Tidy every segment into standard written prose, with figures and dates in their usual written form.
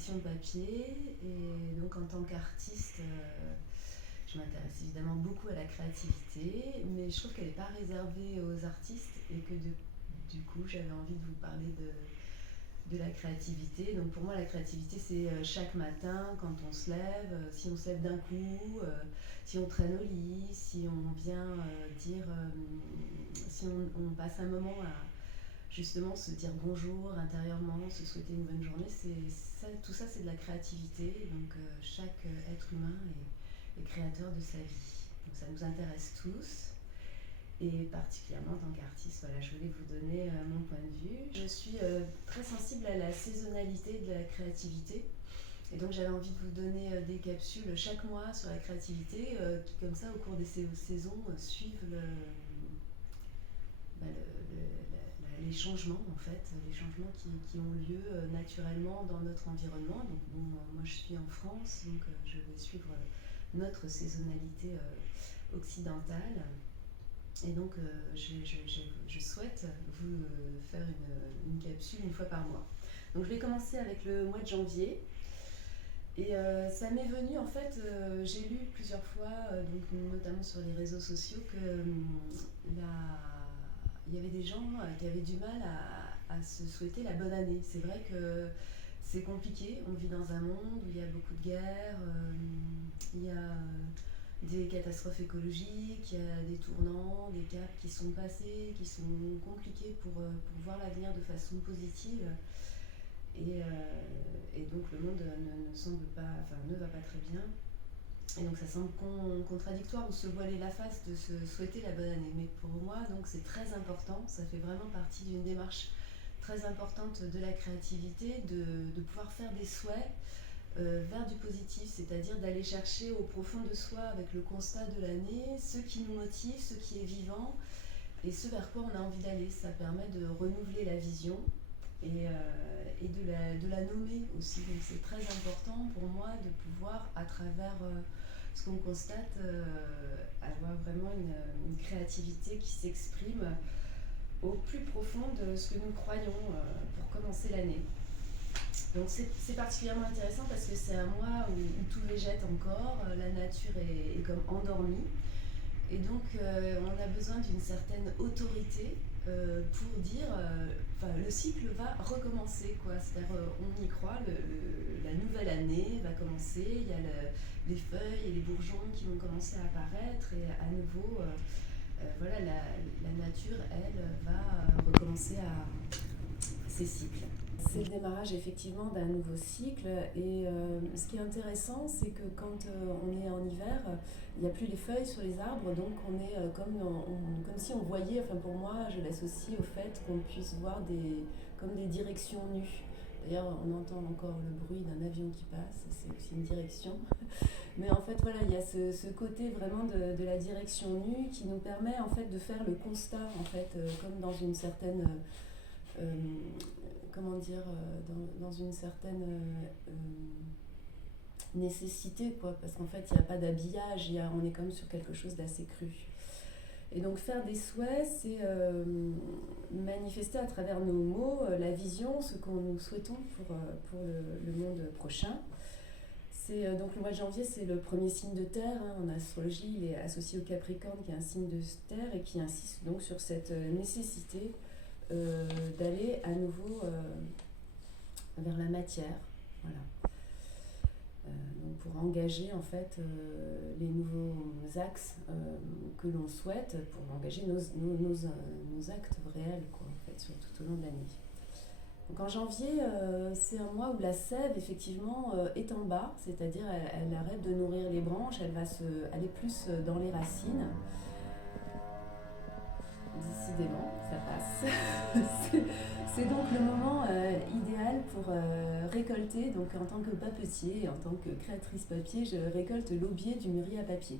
d'impression de papier et donc en tant qu'artiste, je m'intéresse évidemment beaucoup à la créativité, mais je trouve qu'elle n'est pas réservée aux artistes et que du coup j'avais envie de vous parler de la créativité. Donc pour moi la créativité c'est chaque matin quand on se lève, si on se lève d'un coup, si on traîne au lit, si on vient si on passe un moment à justement se dire bonjour intérieurement, se souhaiter une bonne journée, tout ça c'est de la créativité. Donc chaque être humain est créateur de sa vie. Donc ça nous intéresse tous. Et particulièrement en tant qu'artiste, voilà, je voulais vous donner mon point de vue. Je suis très sensible à la saisonnalité de la créativité. Et donc j'avais envie de vous donner des capsules chaque mois sur la créativité qui, comme ça, au cours des saisons, suivent les changements, en fait, les changements qui ont lieu naturellement dans notre environnement. Donc bon, moi je suis en France, donc je vais suivre notre saisonnalité occidentale. Et donc, je souhaite vous faire une capsule une fois par mois. Donc, je vais commencer avec le mois de janvier. Et ça m'est venu, en fait, j'ai lu plusieurs fois, donc, notamment sur les réseaux sociaux, il y avait des gens qui avaient du mal à se souhaiter la bonne année. C'est vrai que c'est compliqué, on vit dans un monde où il y a beaucoup de guerres, il y a des catastrophes écologiques, il y a des tournants, des caps qui sont passés, qui sont compliqués pour voir l'avenir de façon positive. Et donc le monde ne semble pas, enfin ne va pas très bien. Et donc ça semble contradictoire ou se voiler la face de se souhaiter la bonne année. Mais pour moi, donc c'est très important, ça fait vraiment partie d'une démarche très importante de la créativité, de pouvoir faire des souhaits vers du positif, c'est-à-dire d'aller chercher au profond de soi avec le constat de l'année ce qui nous motive, ce qui est vivant et ce vers quoi on a envie d'aller. Ça permet de renouveler la vision et de la nommer aussi. Donc c'est très important pour moi de pouvoir, à travers ce qu'on constate, avoir vraiment une créativité qui s'exprime au plus profond de ce que nous croyons pour commencer l'année. Donc c'est particulièrement intéressant parce que c'est un mois où tout végète encore, la nature est comme endormie. Et donc on a besoin d'une certaine autorité pour dire, le cycle va recommencer, quoi. C'est-à-dire on y croit, la nouvelle année va commencer, il y a les feuilles et les bourgeons qui vont commencer à apparaître et à nouveau, voilà, la nature, elle, va recommencer à ses cycles. C'est le démarrage effectivement d'un nouveau cycle et ce qui est intéressant c'est que quand on est en hiver, il n'y a plus les feuilles sur les arbres, donc on est comme si on voyait, enfin pour moi je l'associe au fait qu'on puisse voir comme des directions nues. D'ailleurs on entend encore le bruit d'un avion qui passe, c'est aussi une direction. Mais en fait voilà, il y a ce côté vraiment de la direction nue qui nous permet en fait de faire le constat, en fait, comme dans une certaine... comment dire, dans une certaine nécessité, quoi, parce qu'en fait il n'y a pas d'habillage, on est comme sur quelque chose d'assez cru. Et donc faire des souhaits, c'est manifester à travers nos mots la vision, ce que nous souhaitons pour le monde prochain. Donc le mois de janvier, c'est le premier signe de terre, hein. En astrologie, il est associé au Capricorne, qui est un signe de terre et qui insiste donc sur cette nécessité d'aller à nouveau vers la matière, voilà. Donc pour engager en fait les nouveaux axes que l'on souhaite, pour engager nos actes réels, quoi, en fait, tout au long de l'année. Donc en janvier, c'est un mois où la sève effectivement est en bas, c'est-à-dire elle arrête de nourrir les branches, elle va aller plus dans les racines. Décidément, ça passe. C'est donc le moment idéal pour récolter. Donc en tant que papetier et en tant que créatrice papier, je récolte l'aubier du mûrier à papier.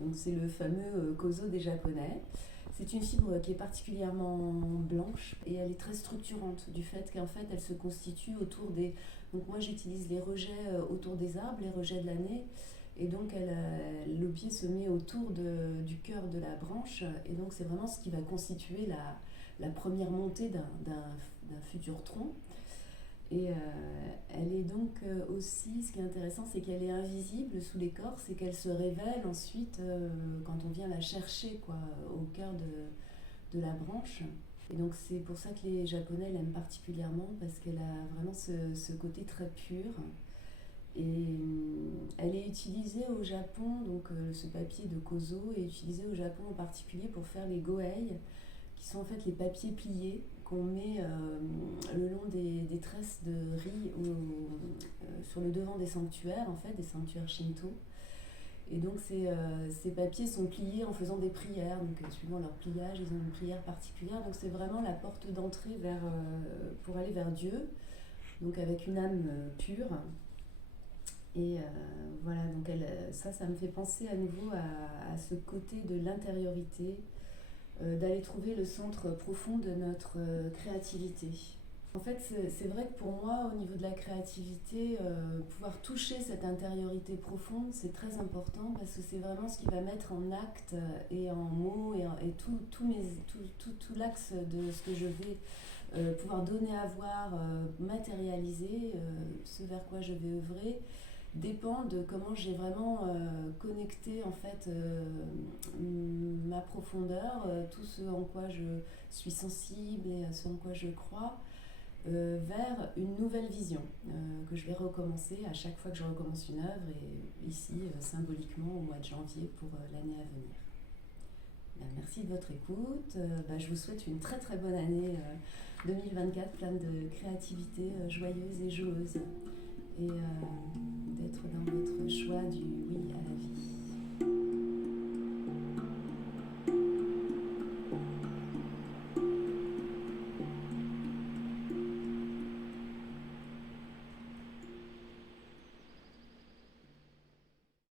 Donc c'est le fameux kozo des Japonais. C'est une fibre qui est particulièrement blanche et elle est très structurante du fait qu'en fait elle se constitue autour des... Donc moi j'utilise les rejets autour des arbres, les rejets de l'année. Et donc l'aubier se met autour du cœur de la branche et donc c'est vraiment ce qui va constituer la première montée d'un futur tronc. Et elle est donc aussi, ce qui est intéressant, c'est qu'elle est invisible sous l'écorce et qu'elle se révèle ensuite quand on vient la chercher, quoi, au cœur de la branche. Et donc c'est pour ça que les Japonais l'aiment particulièrement, parce qu'elle a vraiment ce côté très pur. Et elle est utilisée au Japon, donc ce papier de kozo est utilisé au Japon en particulier pour faire les gohei, qui sont en fait les papiers pliés qu'on met le long des tresses de riz sur le devant des sanctuaires, en fait, des sanctuaires shinto. Et donc ces papiers sont pliés en faisant des prières, donc suivant leur pliage, ils ont une prière particulière. Donc c'est vraiment la porte d'entrée pour aller vers Dieu, donc avec une âme pure. Et voilà, donc ça me fait penser à nouveau à ce côté de l'intériorité, d'aller trouver le centre profond de notre créativité. En fait, c'est vrai que pour moi, au niveau de la créativité, pouvoir toucher cette intériorité profonde, c'est très important parce que c'est vraiment ce qui va mettre en acte et en mots et tout l'axe de ce que je vais pouvoir donner à voir, matérialiser, ce vers quoi je vais œuvrer, dépend de comment j'ai vraiment connecté en fait ma profondeur, tout ce en quoi je suis sensible et ce en quoi je crois, vers une nouvelle vision que je vais recommencer à chaque fois que je recommence une œuvre, et ici symboliquement au mois de janvier pour l'année à venir. Merci de votre écoute. Je vous souhaite une très très bonne année 2024, pleine de créativité joyeuse et joueuse, et d'être dans votre choix du